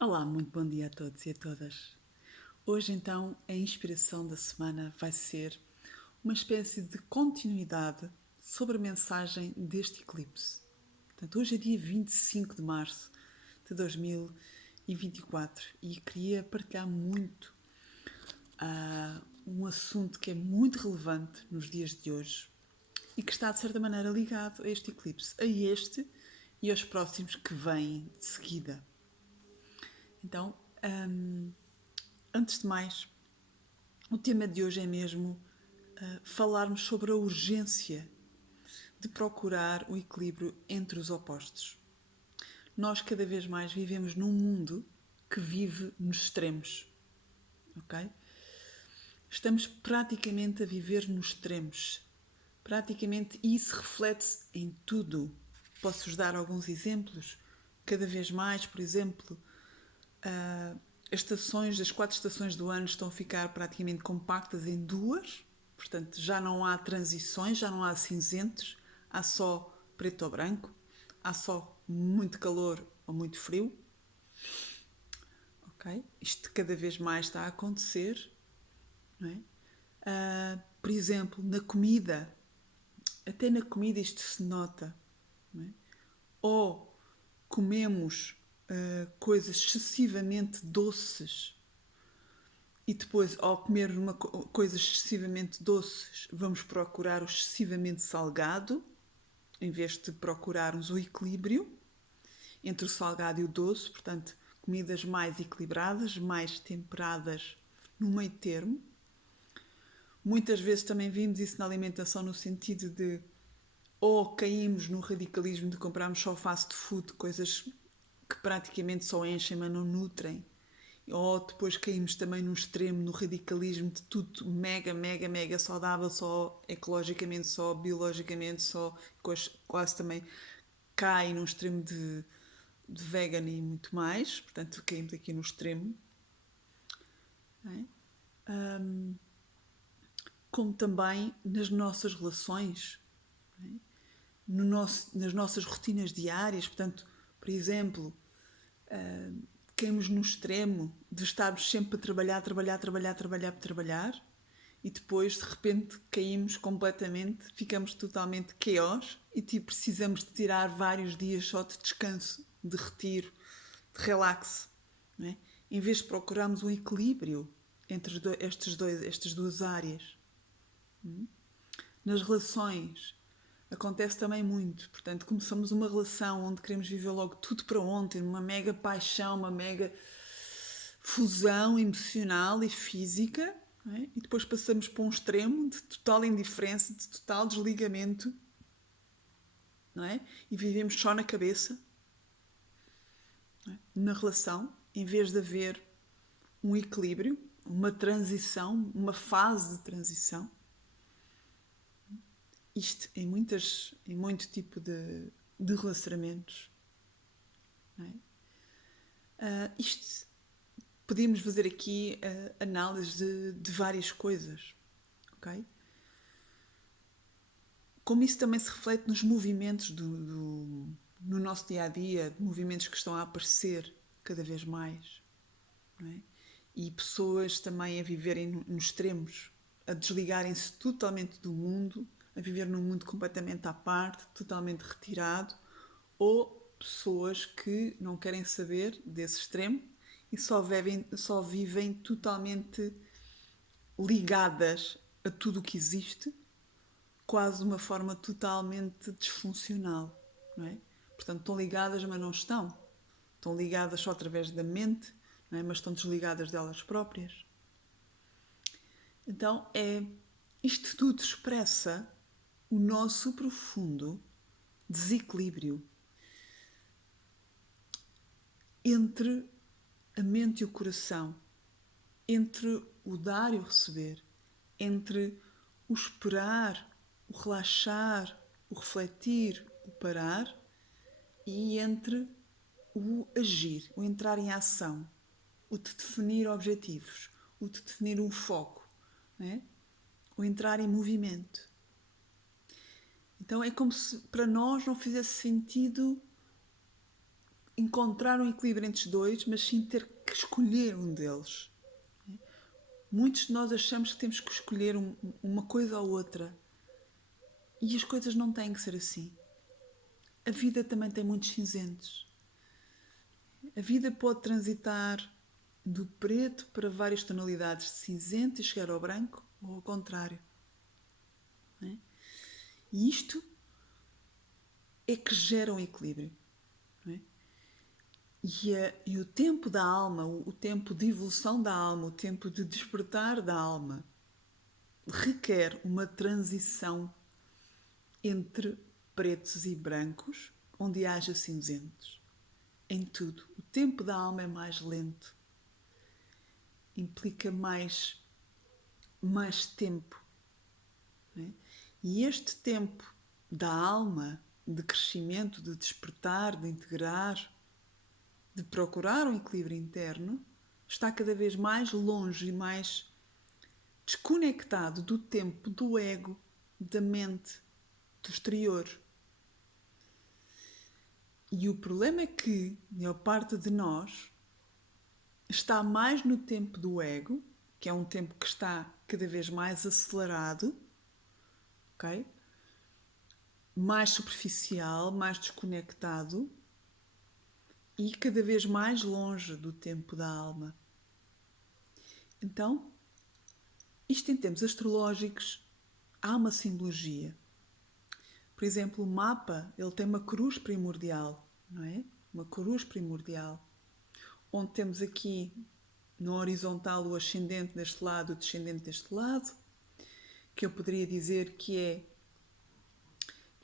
Olá, muito bom dia a todos e a todas. Hoje, então, a inspiração da semana vai ser uma espécie de continuidade sobre a mensagem deste eclipse. Portanto, hoje é dia 25 de março de 2024 e queria partilhar muito um assunto que é muito relevante nos dias de hoje e que está, de certa maneira, ligado a este eclipse, a este e aos próximos que vêm de seguida. Então, antes de mais, o tema de hoje é mesmo falarmos sobre a urgência de procurar o equilíbrio entre os opostos. Nós cada vez mais vivemos num mundo que vive nos extremos, ok? Estamos praticamente a viver nos extremos. Praticamente isso reflete-se em tudo. Posso-vos dar alguns exemplos? Cada vez mais, por exemplo, as 4 estações do ano estão a ficar praticamente compactas em duas, portanto já não há transições, já não há cinzentos, há só preto ou branco, há só muito calor ou muito frio. Ok? Isto cada vez mais está a acontecer. Não é? Por exemplo, na comida, até na comida isto se nota. Não é? Ou comemos coisas excessivamente doces e depois, ao comer coisas excessivamente doces, vamos procurar o excessivamente salgado, em vez de procurarmos o equilíbrio entre o salgado e o doce, portanto, comidas mais equilibradas, mais temperadas, no meio termo. Muitas vezes também vimos isso na alimentação no sentido de ou caímos no radicalismo de comprarmos só fast food, coisas que praticamente só enchem, mas não nutrem. Ou depois caímos também no extremo, no radicalismo de tudo mega, mega, mega saudável, só ecologicamente, só biologicamente, só quase também cai num extremo de vegan e muito mais. Portanto, caímos aqui no extremo. É? Como também nas nossas relações, nas nossas rotinas diárias. Portanto, por exemplo, caímos no extremo de estarmos sempre a trabalhar, trabalhar, trabalhar, trabalhar, trabalhar e depois de repente caímos completamente, ficamos totalmente caos e tipo, precisamos de tirar vários dias só de descanso, de retiro, de relax. Não é? Em vez de procurarmos um equilíbrio entre estas duas áreas. Nas relações acontece também muito. Portanto, começamos uma relação onde queremos viver logo tudo para ontem, uma mega paixão, uma mega fusão emocional e física, não é? E depois passamos para um extremo de total indiferença, de total desligamento, não é? E vivemos só na cabeça, não é? Na relação, em vez de haver um equilíbrio, uma transição, uma fase de transição. Isto em muito tipo de relacionamentos. Não é? Isto podíamos fazer aqui análise de várias coisas, ok? Como isso também se reflete nos movimentos no nosso dia a dia, movimentos que estão a aparecer cada vez mais, não é? E pessoas também a viverem nos extremos, a desligarem-se totalmente do mundo, a viver num mundo completamente à parte, totalmente retirado, ou pessoas que não querem saber desse extremo e só vivem totalmente ligadas a tudo o que existe, quase de uma forma totalmente disfuncional, não é? Portanto, estão ligadas, mas não estão. Estão ligadas só através da mente, não é? Mas estão desligadas delas próprias. Então, isto tudo expressa o nosso profundo desequilíbrio entre a mente e o coração, entre o dar e o receber, entre o esperar, o relaxar, o refletir, o parar e entre o agir, o entrar em ação, o de definir objetivos, o de definir um foco, né? O entrar em movimento. Então é como se para nós não fizesse sentido encontrar um equilíbrio entre os dois, mas sim ter que escolher um deles. Muitos de nós achamos que temos que escolher uma coisa ou outra. E as coisas não têm que ser assim. A vida também tem muitos cinzentos. A vida pode transitar do preto para várias tonalidades de cinzento e chegar ao branco, ou ao contrário. Não é? E isto é que gera um equilíbrio. Não é? E o tempo da alma, o tempo de evolução da alma, o tempo de despertar da alma, requer uma transição entre pretos e brancos, onde haja cinzentos. Em tudo. O tempo da alma é mais lento. Implica mais tempo. Né? E este tempo da alma, de crescimento, de despertar, de integrar, de procurar um equilíbrio interno, está cada vez mais longe e mais desconectado do tempo do ego, da mente, do exterior. E o problema é que a maior parte de nós está mais no tempo do ego, que é um tempo que está cada vez mais acelerado, ok? Mais superficial, mais desconectado e cada vez mais longe do tempo da alma. Então, isto em termos astrológicos, há uma simbologia. Por exemplo, o mapa, ele tem uma cruz primordial, não é? Uma cruz primordial, onde temos aqui no horizontal o ascendente deste lado, o descendente deste lado, que eu poderia dizer que é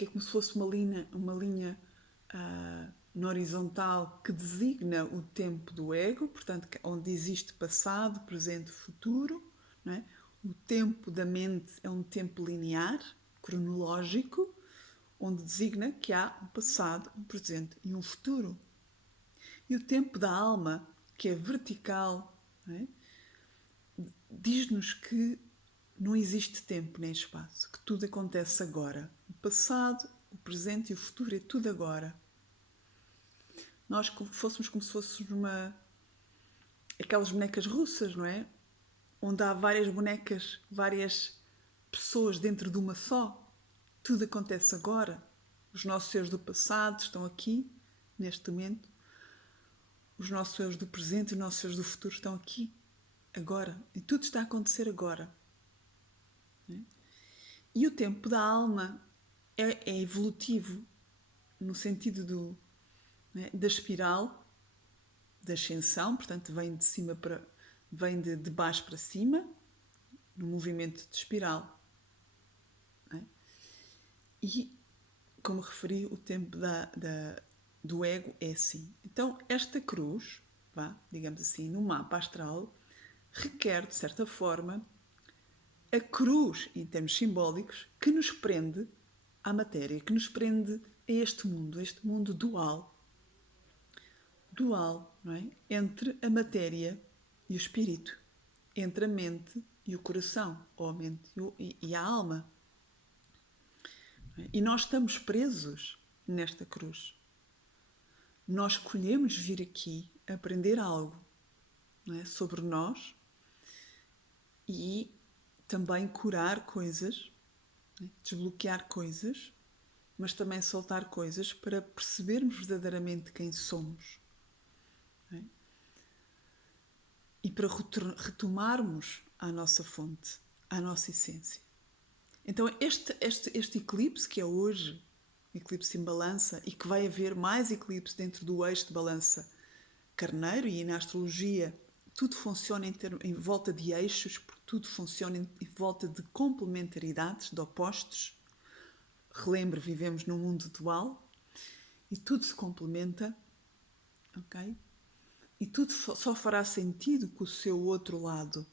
como se fosse uma linha no horizontal que designa o tempo do ego, portanto, onde existe passado, presente, futuro. Não é? O tempo da mente é um tempo linear, cronológico, onde designa que há um passado, um presente e um futuro. E o tempo da alma, que é vertical, não é? Diz-nos que não existe tempo nem espaço, que tudo acontece agora. O passado, o presente e o futuro é tudo agora. Nós fôssemos como se fôssemos aquelas bonecas russas, não é? Onde há várias bonecas, várias pessoas dentro de uma só. Tudo acontece agora. Os nossos eu do passado estão aqui, neste momento. Os nossos eu do presente e os nossos eu do futuro estão aqui, agora. E tudo está a acontecer agora. E o tempo da alma é evolutivo, no sentido da espiral, da ascensão, portanto vem de baixo para cima, no movimento de espiral. É? E, como referi, o tempo do ego é assim. Então, esta cruz, digamos assim, no mapa astral, requer, de certa forma, a cruz, em termos simbólicos, que nos prende à matéria, que nos prende a este mundo dual. Dual, não é? Entre a matéria e o espírito, entre a mente e o coração, ou a mente e a alma. E nós estamos presos nesta cruz. Nós escolhemos vir aqui aprender algo, não é? Sobre nós e também curar coisas, desbloquear coisas, mas também soltar coisas para percebermos verdadeiramente quem somos. E para retomarmos à nossa fonte, à nossa essência. Então este eclipse que é hoje, eclipse em balança, e que vai haver mais eclipse dentro do eixo de balança carneiro, e na astrologia tudo funciona em volta de eixos, porque tudo funciona em volta de complementaridades, de opostos. Relembre, vivemos num mundo dual e tudo se complementa, ok? E tudo só fará sentido com o seu outro lado.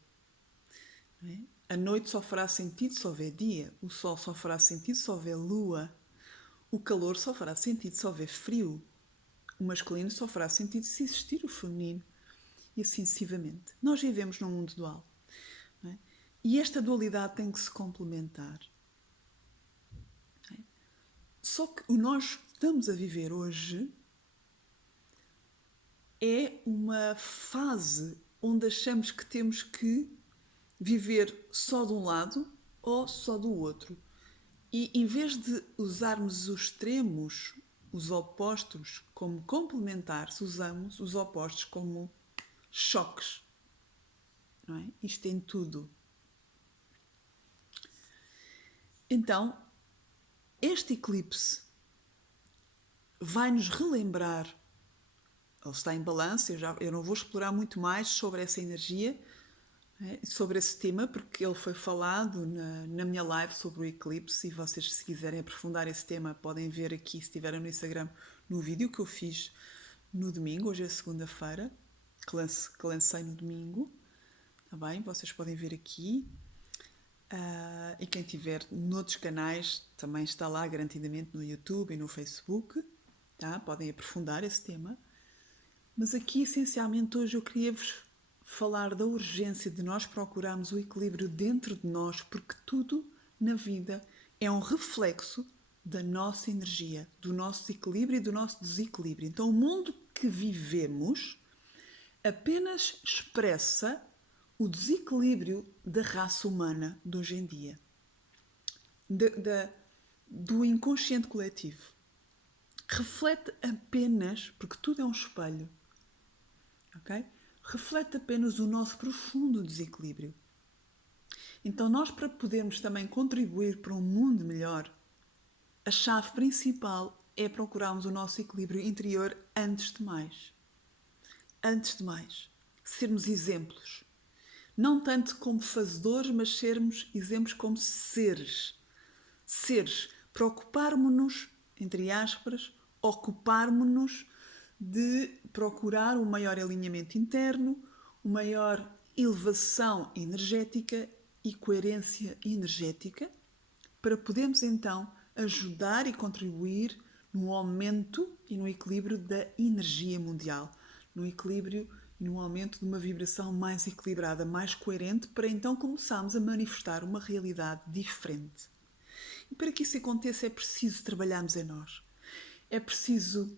Não é? A noite só fará sentido se houver dia, o sol só fará sentido se houver lua, o calor só fará sentido se houver frio, o masculino só fará sentido se existir o feminino, e assim sucessivamente. Nós vivemos num mundo dual. Não é? E esta dualidade tem que se complementar. Não é? Só que nós estamos a viver hoje é uma fase onde achamos que temos que viver só de um lado ou só do outro. E em vez de usarmos os extremos, os opostos, como complementares, usamos os opostos como choques. Não é? Isto em tudo. Então, este eclipse vai-nos relembrar, ele está em balanço, eu não vou explorar muito mais sobre essa energia, sobre esse tema, porque ele foi falado na minha live sobre o eclipse, e vocês, se quiserem aprofundar esse tema, podem ver aqui, se estiverem no Instagram, no vídeo que eu fiz no domingo. Hoje é segunda-feira, que lancei no domingo, está bem? Vocês podem ver aqui. E quem tiver noutros canais também está lá garantidamente no YouTube e no Facebook, tá? Podem aprofundar esse tema. Mas aqui, essencialmente, hoje eu queria-vos falar da urgência de nós procurarmos o equilíbrio dentro de nós, porque tudo na vida é um reflexo da nossa energia, do nosso equilíbrio e do nosso desequilíbrio. Então, o mundo que vivemos apenas expressa o desequilíbrio da raça humana de hoje em dia, do inconsciente coletivo. Reflete apenas, porque tudo é um espelho, ok? Reflete apenas o nosso profundo desequilíbrio. Então, nós, para podermos também contribuir para um mundo melhor, a chave principal é procurarmos o nosso equilíbrio interior antes de mais. Antes de mais, sermos exemplos. Não tanto como fazedores, mas sermos exemplos como seres. Seres. Preocuparmos-nos, entre aspas, ocuparmos-nos de procurar um maior alinhamento interno, uma maior elevação energética e coerência energética, para podermos então ajudar e contribuir no aumento e no equilíbrio da energia mundial, no equilíbrio e no aumento de uma vibração mais equilibrada, mais coerente, para então começarmos a manifestar uma realidade diferente. E para que isso aconteça é preciso trabalharmos em nós. É preciso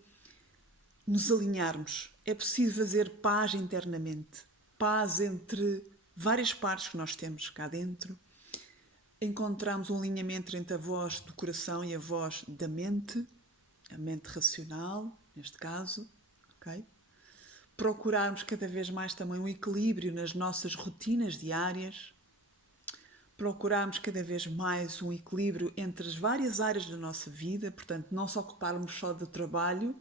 nos alinharmos. É preciso fazer paz internamente. Paz entre várias partes que nós temos cá dentro. Encontrarmos um alinhamento entre a voz do coração e a voz da mente, a mente racional, neste caso, ok? Procurarmos cada vez mais também um equilíbrio nas nossas rotinas diárias, procurarmos cada vez mais um equilíbrio entre as várias áreas da nossa vida, portanto, não só ocuparmos só do trabalho,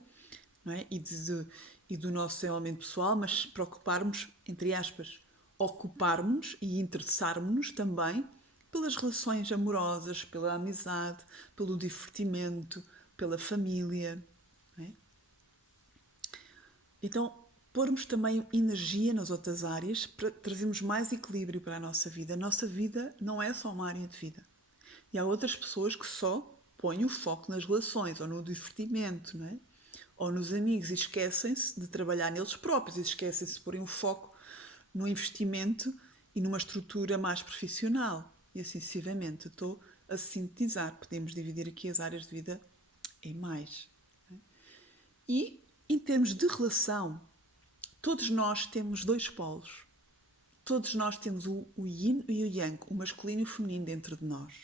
não é? e do nosso desenvolvimento pessoal, mas preocuparmos, entre aspas, ocuparmos e interessarmos-nos também pelas relações amorosas, pela amizade, pelo divertimento, pela família. Não é? Então, pormos também energia nas outras áreas para trazermos mais equilíbrio para a nossa vida. A nossa vida não é só uma área de vida. E há outras pessoas que só põem o foco nas relações ou no divertimento, não é? Ou nos amigos, e esquecem-se de trabalhar neles próprios, e esquecem-se de porem o foco no investimento e numa estrutura mais profissional. E assim sucessivamente. Estou a sintetizar. Podemos dividir aqui as áreas de vida em mais. Não é? E em termos de relação, todos nós temos dois polos. Todos nós temos o yin e o yang, o masculino e o feminino dentro de nós.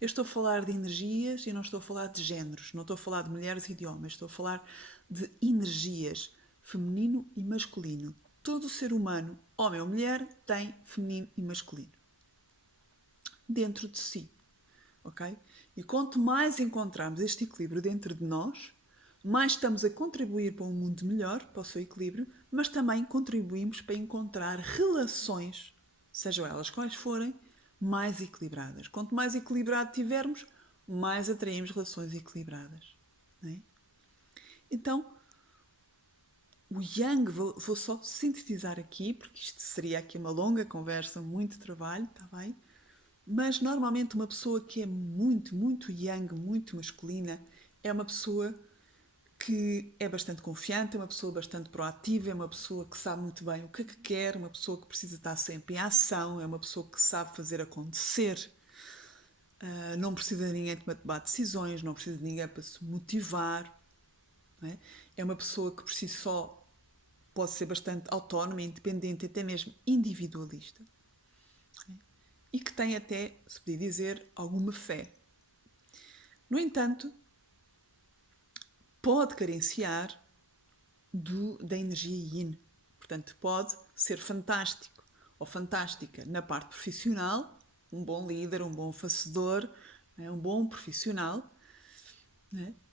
Eu estou a falar de energias e não estou a falar de géneros, não estou a falar de mulheres e de homens, estou a falar de energias, feminino e masculino. Todo ser humano, homem ou mulher, tem feminino e masculino dentro de si, ok? E quanto mais encontrarmos este equilíbrio dentro de nós, mais estamos a contribuir para um mundo melhor, para o seu equilíbrio, mas também contribuímos para encontrar relações, sejam elas quais forem, mais equilibradas. Quanto mais equilibrado tivermos, mais atraímos relações equilibradas. Não é? Então, o Yang, vou só sintetizar aqui, porque isto seria aqui uma longa conversa, muito trabalho, está bem? Mas normalmente uma pessoa que é muito, muito Yang, muito masculina, é uma pessoa que é bastante confiante, é uma pessoa bastante proativa, é uma pessoa que sabe muito bem o que é que quer, uma pessoa que precisa estar sempre em ação, é uma pessoa que sabe fazer acontecer, não precisa de ninguém para tomar decisões, não precisa de ninguém para se motivar. Não é? É uma pessoa que por si só pode ser bastante autónoma, independente, até mesmo individualista. E que tem até, se podia dizer, alguma fé. No entanto, pode carenciar da energia yin. Portanto, pode ser fantástico ou fantástica na parte profissional, um bom líder, um bom facedor, um bom profissional,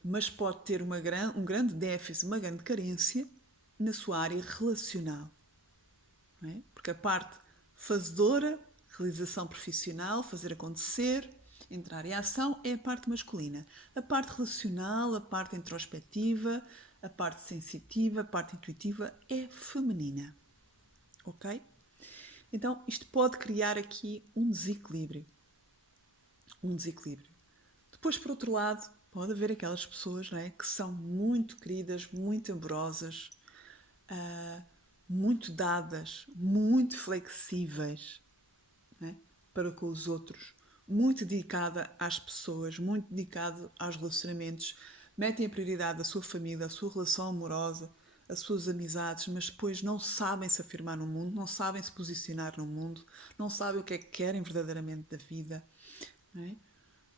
mas pode ter um grande déficit, uma grande carência na sua área relacional. Porque a parte fazedora, realização profissional, fazer acontecer, entrar em ação, é a parte masculina. A parte relacional, a parte introspectiva, a parte sensitiva, a parte intuitiva é feminina. Ok? Então, isto pode criar aqui um desequilíbrio. Depois, por outro lado, pode haver aquelas pessoas, que são muito queridas, muito amorosas, muito dadas, muito flexíveis, para com os outros, muito dedicada às pessoas, muito dedicada aos relacionamentos, metem a prioridade a sua família, a sua relação amorosa, as suas amizades, mas depois não sabem se afirmar no mundo, não sabem se posicionar no mundo, não sabem o que é que querem verdadeiramente da vida,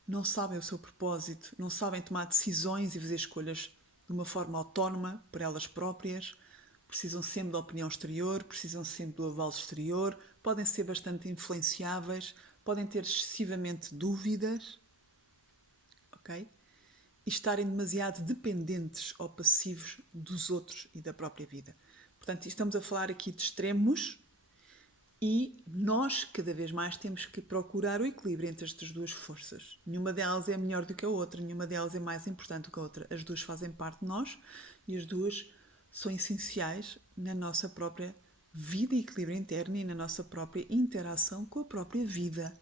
não sabem o seu propósito, não sabem tomar decisões e fazer escolhas de uma forma autónoma por elas próprias, precisam sempre da opinião exterior, precisam sempre do aval exterior, podem ser bastante influenciáveis, podem ter excessivamente dúvidas, ok? E estarem demasiado dependentes ou passivos dos outros e da própria vida. Portanto, estamos a falar aqui de extremos e nós, cada vez mais, temos que procurar o equilíbrio entre estas duas forças. Nenhuma delas é melhor do que a outra, nenhuma delas é mais importante do que a outra. As duas fazem parte de nós e as duas são essenciais na nossa própria vida e equilíbrio interno e na nossa própria interação com a própria vida.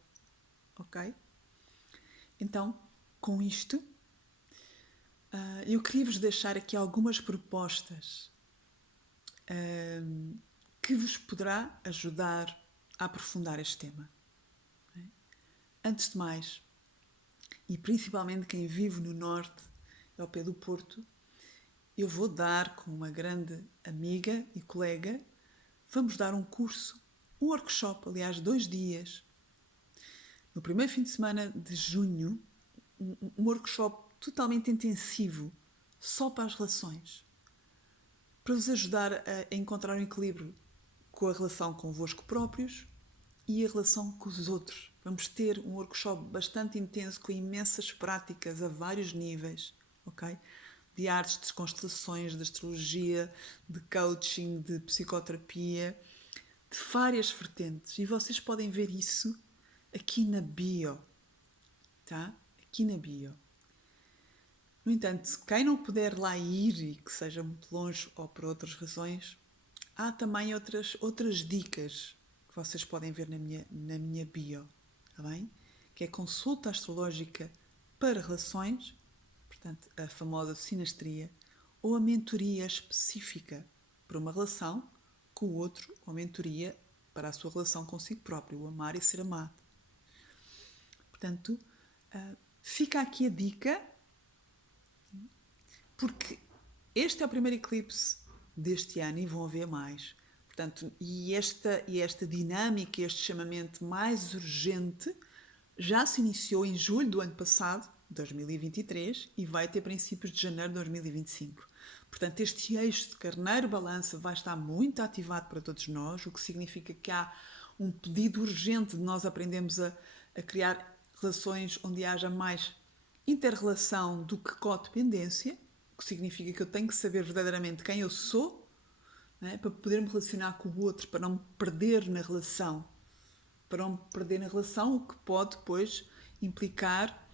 Ok? Então, com isto, eu queria vos deixar aqui algumas propostas que vos poderá ajudar a aprofundar este tema. Antes de mais, e principalmente quem vive no Norte, ao pé do Porto, eu vou dar com uma grande amiga e colega, vamos dar um curso, um workshop, aliás, 2 dias, no primeiro fim de semana de junho, um workshop totalmente intensivo, só para as relações, para vos ajudar a encontrar um equilíbrio com a relação convosco próprios e a relação com os outros. Vamos ter um workshop bastante intenso, com imensas práticas a vários níveis, ok? De artes, de constelações, de astrologia, de coaching, de psicoterapia, de várias vertentes. E vocês podem ver isso aqui na bio, tá? Aqui na bio. No entanto, quem não puder lá ir e que seja muito longe ou por outras razões, há também outras dicas que vocês podem ver na minha bio, tá bem? Que é consulta astrológica para relações, portanto, a famosa sinastria, ou a mentoria específica para uma relação com o outro, ou mentoria para a sua relação consigo próprio, o amar e ser amado. Portanto, fica aqui a dica, porque este é o primeiro eclipse deste ano e vão haver mais. Portanto, e esta dinâmica, este chamamento mais urgente, já se iniciou em julho do ano passado, 2023, e vai até princípios de janeiro de 2025. Portanto, este eixo de Carneiro-Balança vai estar muito ativado para todos nós, o que significa que há um pedido urgente de nós aprendermos a criar relações onde haja mais inter-relação do que codependência, o que significa que eu tenho que saber verdadeiramente quem eu sou, para poder me relacionar com o outro, para não me perder na relação. Para não me perder na relação, o que pode depois implicar,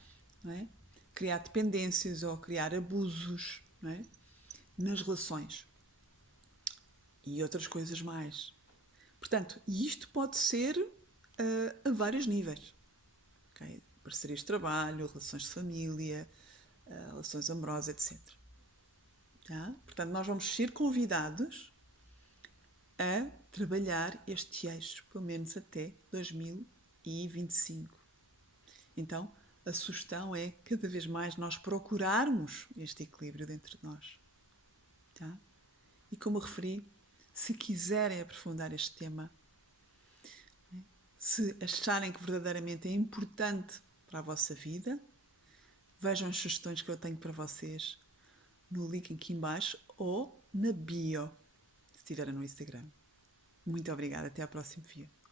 criar dependências ou criar abusos, nas relações. E outras coisas mais. Portanto, isto pode ser a vários níveis. Okay? Parcerias de trabalho, relações de família, relações amorosas, etc. Tá? Portanto, nós vamos ser convidados a trabalhar este eixo, pelo menos até 2025. Então, a sugestão é cada vez mais nós procurarmos este equilíbrio dentro de nós. Tá? E como referi, Se quiserem aprofundar este tema, se acharem que verdadeiramente é importante para a vossa vida, vejam as sugestões que eu tenho para vocês no link aqui em baixo ou na bio, se estiverem no Instagram. Muito obrigada, até ao próximo vídeo.